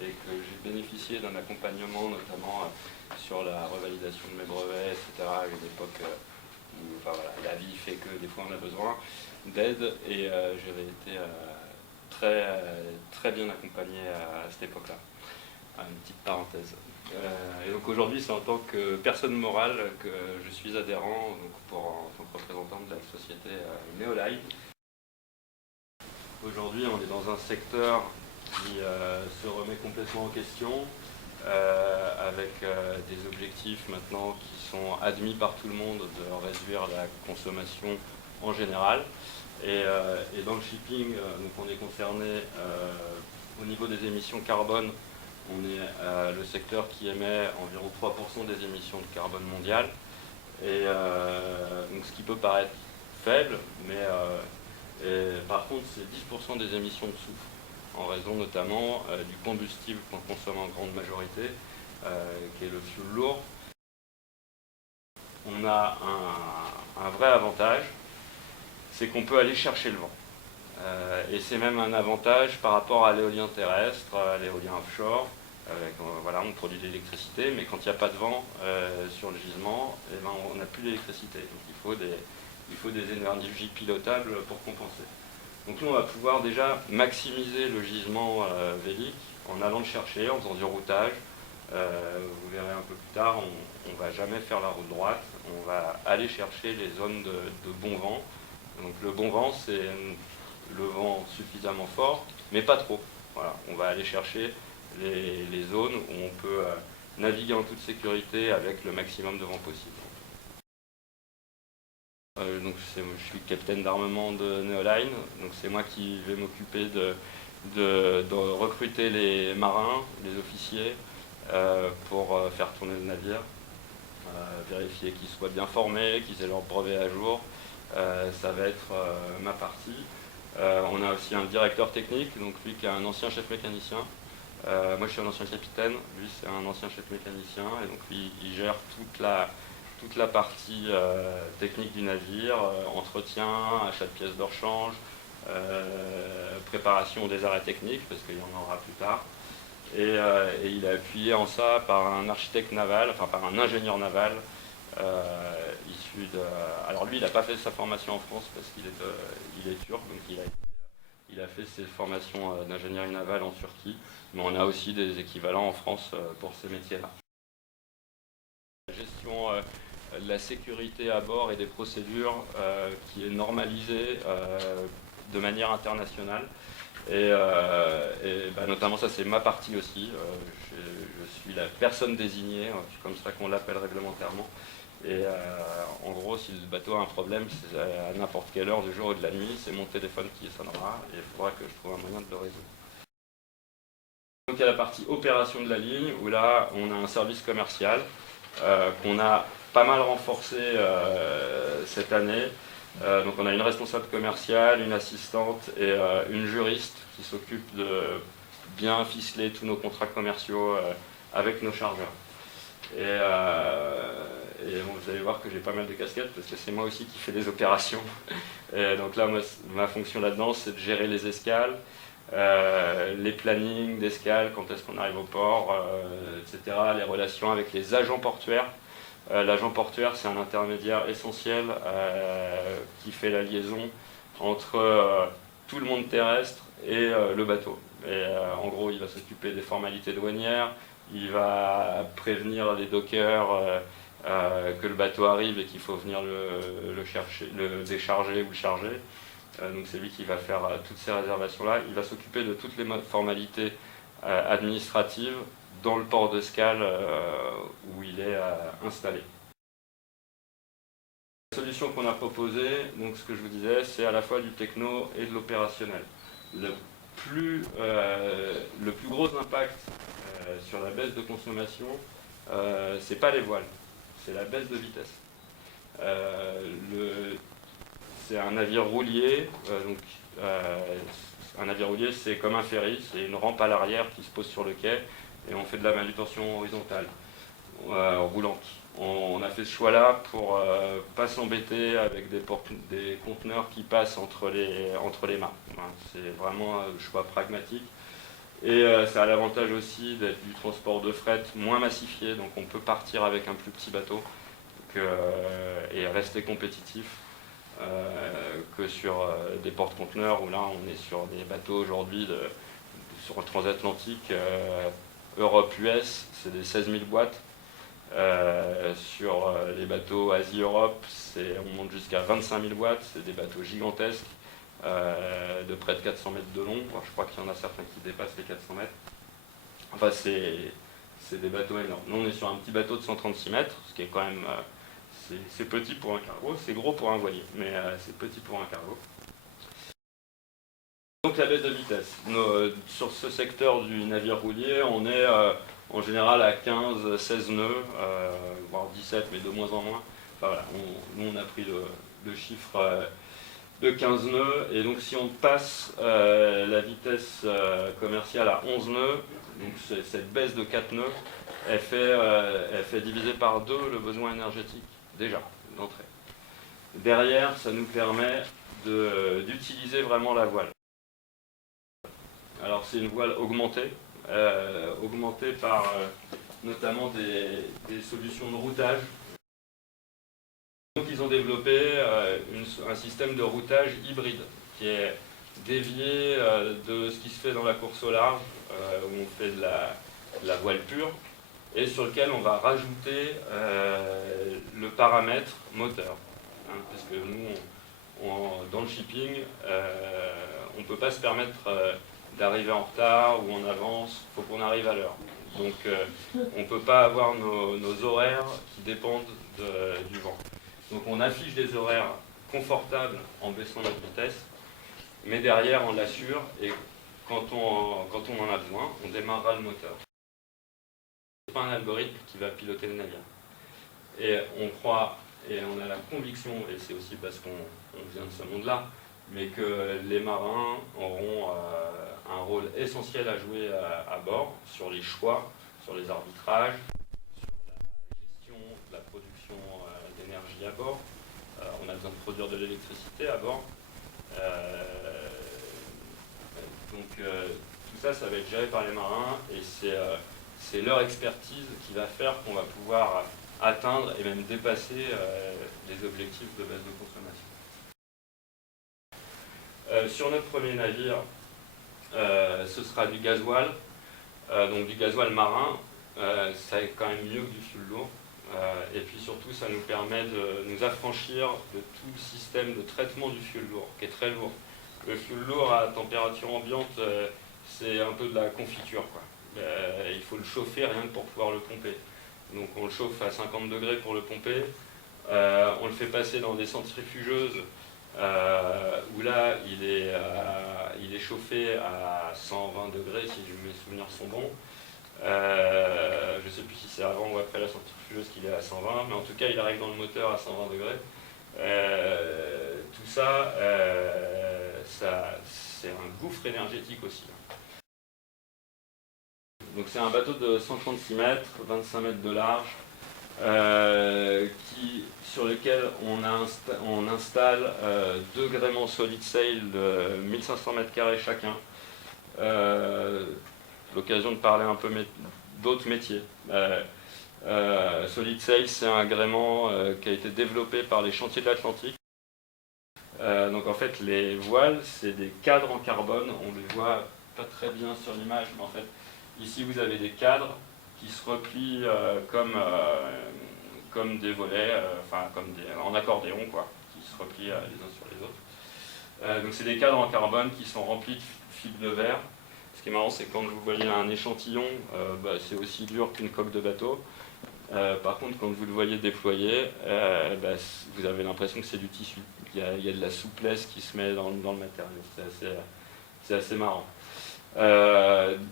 et que j'ai bénéficié d'un accompagnement notamment sur la revalidation de mes brevets, etc. à une époque où enfin, voilà, la vie fait que des fois on a besoin d'aide et j'avais été très bien accompagné à cette époque-là. Une petite parenthèse. Et donc aujourd'hui, c'est en tant que personne morale que je suis adhérent donc en tant que représentant de la société Neoline. Aujourd'hui, on est dans un secteur qui se remet complètement en question, avec des objectifs maintenant qui sont admis par tout le monde de réduire la consommation en général. Et dans le shipping, donc on est concerné au niveau des émissions carbone. On est le secteur qui émet environ 3% des émissions de carbone mondiales. Et donc ce qui peut paraître faible, mais par contre c'est 10% des émissions de soufre, en raison notamment du combustible qu'on consomme en grande majorité, qui est le fioul lourd. On a un vrai avantage, c'est qu'on peut aller chercher le vent. Et c'est même un avantage par rapport à l'éolien terrestre, à l'éolien offshore. Voilà, on produit de l'électricité, mais quand il n'y a pas de vent sur le gisement, eh ben, on n'a plus d'électricité. Donc il faut des énergies pilotables pour compenser. Donc nous, on va pouvoir déjà maximiser le gisement vélique en allant le chercher, en faisant du routage. Vous verrez un peu plus tard, on ne va jamais faire la route droite, on va aller chercher les zones de bon vent. Donc le bon vent, c'est le vent suffisamment fort, mais pas trop. Voilà, on va aller chercher les zones où on peut naviguer en toute sécurité avec le maximum de vent possible. Donc je suis capitaine d'armement de Neoline, donc c'est moi qui vais m'occuper de recruter les marins, les officiers, pour faire tourner le navire, vérifier qu'ils soient bien formés, qu'ils aient leur brevet à jour. Ça va être ma partie. On a aussi un directeur technique, donc lui qui est un ancien chef mécanicien. Moi je suis un ancien capitaine, lui c'est un ancien chef mécanicien, et donc lui il gère toute la partie technique du navire, entretien, achat de pièces de rechange, préparation des arrêts techniques, parce qu'il y en aura plus tard. Et il est appuyé en ça par un architecte naval, enfin par un ingénieur naval, issu de... Alors lui il n'a pas fait sa formation en France parce qu'il est turc, donc il a fait ses formations d'ingénierie navale en Turquie, mais on a aussi des équivalents en France pour ces métiers-là. La gestion de la sécurité à bord et des procédures qui est normalisée de manière internationale. Et notamment ça c'est ma partie aussi, je suis la personne désignée, c'est comme ça qu'on l'appelle réglementairement. Et en gros, si le bateau a un problème, c'est à n'importe quelle heure du jour ou de la nuit, c'est mon téléphone qui sonnera et il faudra que je trouve un moyen de le résoudre. Donc il y a la partie opération de la ligne, où là on a un service commercial qu'on a pas mal renforcé cette année. Donc on a une responsable commerciale, une assistante et une juriste qui s'occupe de bien ficeler tous nos contrats commerciaux avec nos chargeurs. Et bon, vous allez voir que j'ai pas mal de casquettes parce que c'est moi aussi qui fais des opérations. Et donc là, ma fonction là-dedans, c'est de gérer les escales, les plannings d'escale, quand est-ce qu'on arrive au port, etc. Les relations avec les agents portuaires. L'agent portuaire, c'est un intermédiaire essentiel qui fait la liaison entre tout le monde terrestre et le bateau. Et en gros, il va s'occuper des formalités douanières, il va prévenir les dockers que le bateau arrive et qu'il faut venir le décharger ou le charger. Donc c'est lui qui va faire toutes ces réservations-là. Il va s'occuper de toutes les formalités administratives dans le port d'escale où il est installé. La solution qu'on a proposée, donc ce que je vous disais, c'est à la fois du techno et de l'opérationnel. Le plus gros impact sur la baisse de consommation, c'est pas les voiles, c'est la baisse de vitesse. C'est un navire roulier, un navire roulier c'est comme un ferry, c'est une rampe à l'arrière qui se pose sur le quai et on fait de la manutention horizontale, roulante. On a fait ce choix-là pour pas s'embêter avec des conteneurs qui passent entre les mâts. C'est vraiment un choix pragmatique. Et ça a l'avantage aussi d'être du transport de fret moins massifié, donc on peut partir avec un plus petit bateau et rester compétitif que sur des porte-conteneurs où là on est sur des bateaux aujourd'hui sur le transatlantique Europe-US, c'est des 16 000 boîtes. Sur les bateaux Asie-Europe, on monte jusqu'à 25 000 boîtes, c'est des bateaux gigantesques de près de 400 mètres de long. Je crois qu'il y en a certains qui dépassent les 400 mètres. Enfin, c'est des bateaux énormes. Nous, on est sur un petit bateau de 136 mètres, ce qui est quand même... c'est petit pour un cargo, c'est gros pour un voilier, mais c'est petit pour un cargo. Donc la baisse de vitesse. Sur ce secteur du navire roulier, on est en général à 15-16 nœuds, voire 17, mais de moins en moins. Enfin, voilà, nous on a pris le chiffre de 15 nœuds, et donc si on passe la vitesse commerciale à 11 nœuds, donc cette baisse de 4 nœuds, elle fait diviser par 2 le besoin énergétique, déjà, d'entrée. Derrière, ça nous permet d'utiliser vraiment la voile. Alors c'est une voile augmentée par notamment des solutions de routage. Donc ils ont développé un système de routage hybride qui est dévié de ce qui se fait dans la course au large, où on fait de la voile pure, et sur lequel on va rajouter le paramètre moteur. Parce que nous, dans le shipping, on ne peut pas se permettre d'arriver en retard ou en avance, il faut qu'on arrive à l'heure. Donc on ne peut pas avoir nos horaires qui dépendent du vent. Donc on affiche des horaires confortables en baissant notre vitesse, mais derrière on l'assure et quand on en a besoin, on démarrera le moteur. Ce n'est pas un algorithme qui va piloter le navire. Et on croit, et on a la conviction, et c'est aussi parce qu'on vient de ce monde-là, mais que les marins auront un rôle essentiel à jouer à bord sur les choix, sur les arbitrages, sur la gestion de la production d'énergie à bord. On a besoin de produire de l'électricité à bord. Donc tout ça, ça va être géré par les marins et c'est leur expertise qui va faire qu'on va pouvoir atteindre et même dépasser les objectifs de baisse de consommation. Sur notre premier navire, ce sera du gasoil, donc du gasoil marin, ça est quand même mieux que du fioul lourd, et puis surtout ça nous permet de nous affranchir de tout le système de traitement du fioul lourd, qui est très lourd. Le fioul lourd à température ambiante, c'est un peu de la confiture, quoi. Il faut le chauffer rien que pour pouvoir le pomper. Donc on le chauffe à 50 degrés pour le pomper, on le fait passer dans des centrifugeuses, où là il est chauffé à 120 degrés si mes souvenirs sont bons. Je ne sais plus si c'est avant ou après la centrifugeuse qu'il est à 120, mais en tout cas il arrive dans le moteur à 120 degrés. Tout ça, c'est un gouffre énergétique aussi. Donc c'est un bateau de 136 mètres, 25 mètres de large, sur lequel on installe 2 gréements solid sail de 1500 mètres carrés chacun. L'occasion de parler un peu d'autres métiers. Solid sail, c'est un gréement qui a été développé par les chantiers de l'Atlantique. Donc en fait, les voiles, c'est des cadres en carbone. On les voit pas très bien sur l'image, mais en fait, ici vous avez des cadres qui se replient comme des volets, en accordéon, quoi, qui se replient les uns sur les autres. Donc c'est des cadres en carbone qui sont remplis de fibres de verre. Ce qui est marrant, c'est que quand vous voyez un échantillon, c'est aussi dur qu'une coque de bateau. Par contre, quand vous le voyez déployer, vous avez l'impression que c'est du tissu. Il y a de la souplesse qui se met dans le matériau. C'est assez marrant.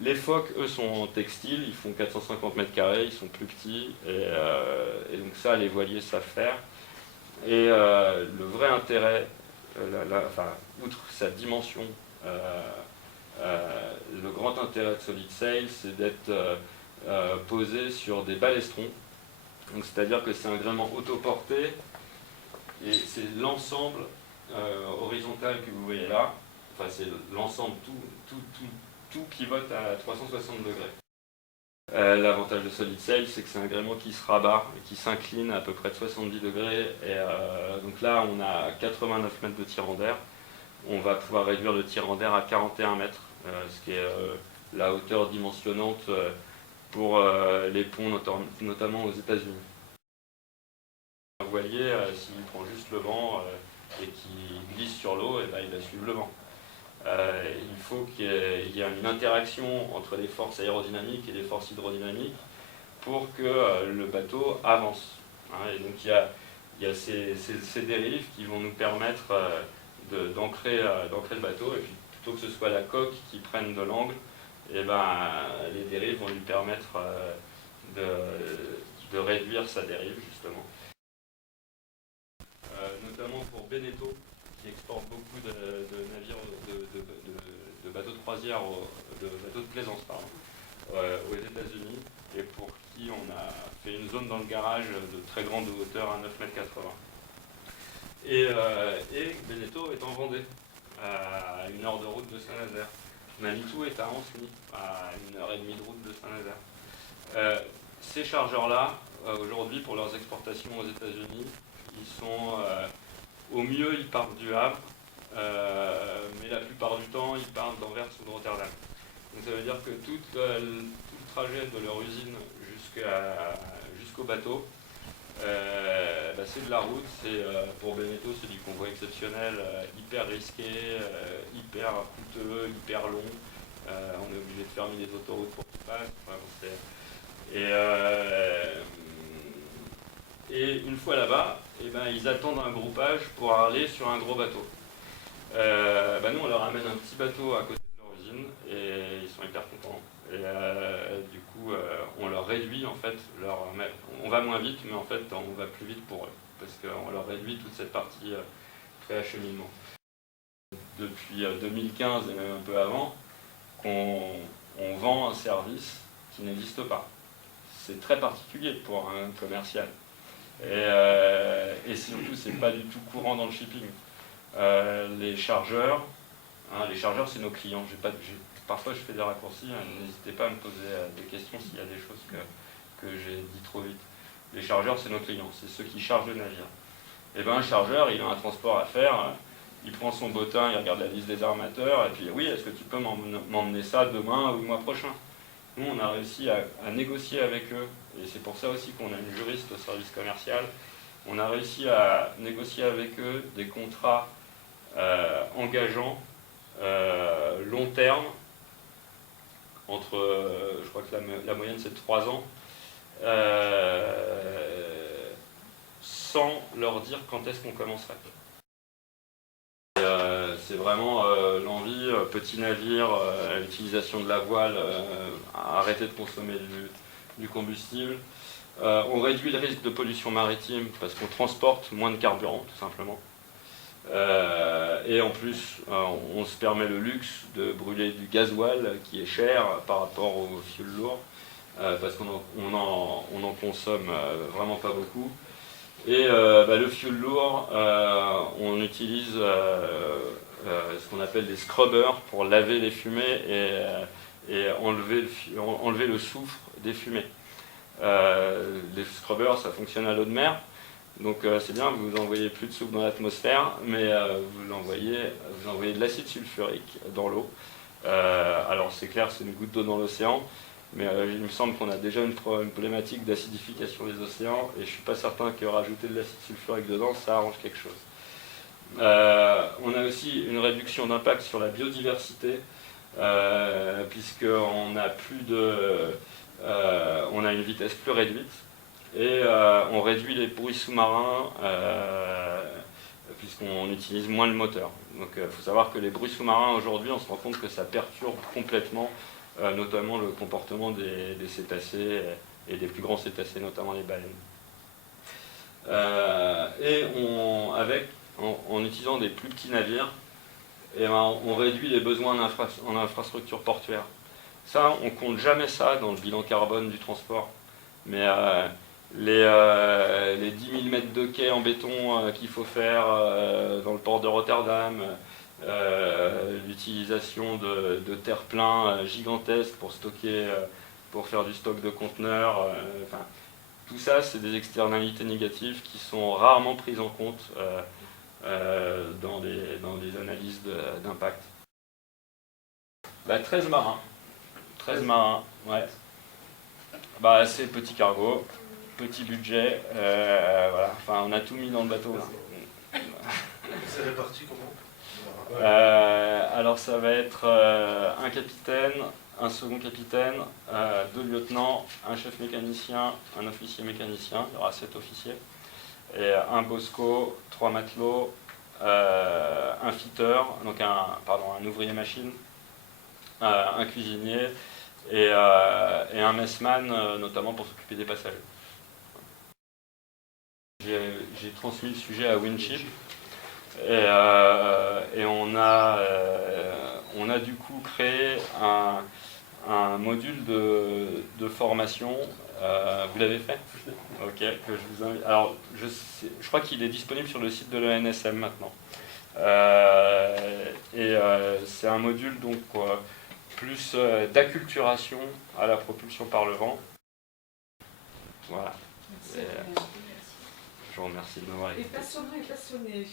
Les phoques, eux, sont textiles, ils font 450 mètres carrés, ils sont plus petits, et donc ça, les voiliers savent faire. Et le vrai intérêt, outre sa dimension, le grand intérêt de Solid Sail, c'est d'être posé sur des balestrons. Donc c'est-à-dire que c'est un gréement autoporté, et c'est l'ensemble horizontal que vous voyez là. Enfin, c'est l'ensemble, tout pivote à 360 degrés. L'avantage de Solid Sail, c'est que c'est un gréement qui se rabat et qui s'incline à peu près de 70 degrés. Et donc là, on a 89 mètres de tirant d'air. On va pouvoir réduire le tirant d'air à 41 mètres, ce qui est la hauteur dimensionnante pour les ponts, notamment aux États-Unis. Un voilier, s'il prend juste le vent et qu'il glisse sur l'eau, ben, il va suivre le vent. Il faut qu'il y ait une interaction entre les forces aérodynamiques et les forces hydrodynamiques pour que le bateau avance. Et donc il y a ces dérives qui vont nous permettre d'ancrer le bateau, et puis plutôt que ce soit la coque qui prenne de l'angle, et ben, les dérives vont lui permettre de réduire sa dérive, justement. Notamment pour Beneteau, qui exporte beaucoup de navires, de bateaux de croisière, de bateaux de plaisance, pardon, aux États-Unis, et pour qui on a fait une zone dans le garage de très grande hauteur à 9,80 m. Et Beneteau est en Vendée, à 1 heure de route de Saint-Nazaire. Manitou est à Ancenis, à 1h30 de route de Saint-Nazaire. Ces chargeurs-là, aujourd'hui, pour leurs exportations aux États-Unis, ils sont, au mieux, ils partent du Havre, mais la plupart du temps, ils partent d'Anvers ou de Rotterdam. Donc ça veut dire que tout le trajet de leur usine jusqu'au bateau, c'est de la route. Pour Beneteau, c'est du convoi exceptionnel, hyper risqué, hyper coûteux, hyper long. On est obligé de fermer les autoroutes pour qu'ils passent. Enfin, et une fois là-bas, ils attendent un groupage pour aller sur un gros bateau. Nous, on leur amène un petit bateau à côté de leur usine et ils sont hyper contents. Et du coup, on leur réduit en fait on va moins vite, mais en fait, on va plus vite pour eux parce qu'on leur réduit toute cette partie pré-acheminement. Depuis 2015 et même un peu avant, on vend un service qui n'existe pas. C'est très particulier pour un commercial. Et surtout, c'est pas du tout courant dans le shipping. Les chargeurs, c'est nos clients. Parfois, je fais des raccourcis. N'hésitez pas à me poser des questions s'il y a des choses que j'ai dit trop vite. Les chargeurs, c'est nos clients. C'est ceux qui chargent le navire. Et un chargeur, il a un transport à faire. Il prend son bottin, il regarde la liste des armateurs, et puis oui, est-ce que tu peux m'emmener ça demain ou le mois prochain? Nous, on a réussi à négocier avec eux, et c'est pour ça aussi qu'on a une juriste au service commercial. On a réussi à négocier avec eux des contrats engageants, long terme, je crois que la moyenne c'est 3 ans, sans leur dire quand est-ce qu'on commencerait. C'est vraiment l'envie, petit navire, l'utilisation de la voile, arrêter de consommer du combustible. On réduit le risque de pollution maritime parce qu'on transporte moins de carburant, tout simplement. Et en plus, on se permet le luxe de brûler du gasoil qui est cher par rapport au fioul lourd, parce qu'on en consomme vraiment pas beaucoup. Et le fioul lourd, on utilise ce qu'on appelle des scrubbers pour laver les fumées et enlever le soufre des fumées. Les scrubbers, ça fonctionne à l'eau de mer, donc c'est bien, vous envoyez plus de soufre dans l'atmosphère, mais vous envoyez de l'acide sulfurique dans l'eau. Alors c'est clair, c'est une goutte d'eau dans l'océan, mais il me semble qu'on a déjà une problématique d'acidification des océans, et je ne suis pas certain que rajouter de l'acide sulfurique dedans, ça arrange quelque chose. On a aussi une réduction d'impact sur la biodiversité, puisqu'on a on a une vitesse plus réduite, et on réduit les bruits sous-marins, puisqu'on utilise moins le moteur. Donc il faut savoir que les bruits sous-marins aujourd'hui, on se rend compte que ça perturbe complètement notamment le comportement des cétacés et des plus grands cétacés, notamment les baleines. En utilisant des plus petits navires, on réduit les besoins en infrastructure portuaire. Ça, on compte jamais ça dans le bilan carbone du transport. Mais les 10 000 mètres de quai en béton qu'il faut faire dans le port de Rotterdam, l'utilisation de terre-plein gigantesques pour stocker, pour faire du stock de conteneurs. Enfin, tout ça, c'est des externalités négatives qui sont rarement prises en compte dans les analyses d'impact. 13 marins. 13 marins, ouais. C'est petit cargo, petit budget, voilà. Enfin, on a tout mis dans le bateau. C'est réparti comment? Alors ça va être un capitaine, un second capitaine, 2 lieutenants, un chef mécanicien, un officier mécanicien, il y aura 7 officiers, et un bosco, 3 matelots, un fitter, donc un ouvrier machine, un cuisinier et un messman, notamment pour s'occuper des passagers. J'ai transmis le sujet à Winship. Et on a du coup créé un module de formation. Vous l'avez fait? Ok, que je vous invite. Alors, je crois qu'il est disponible sur le site de l'ENSM maintenant. C'est un module donc plus d'acculturation à la propulsion par le vent. Voilà. Je vous remercie de m'avoir écouté. Et passionné.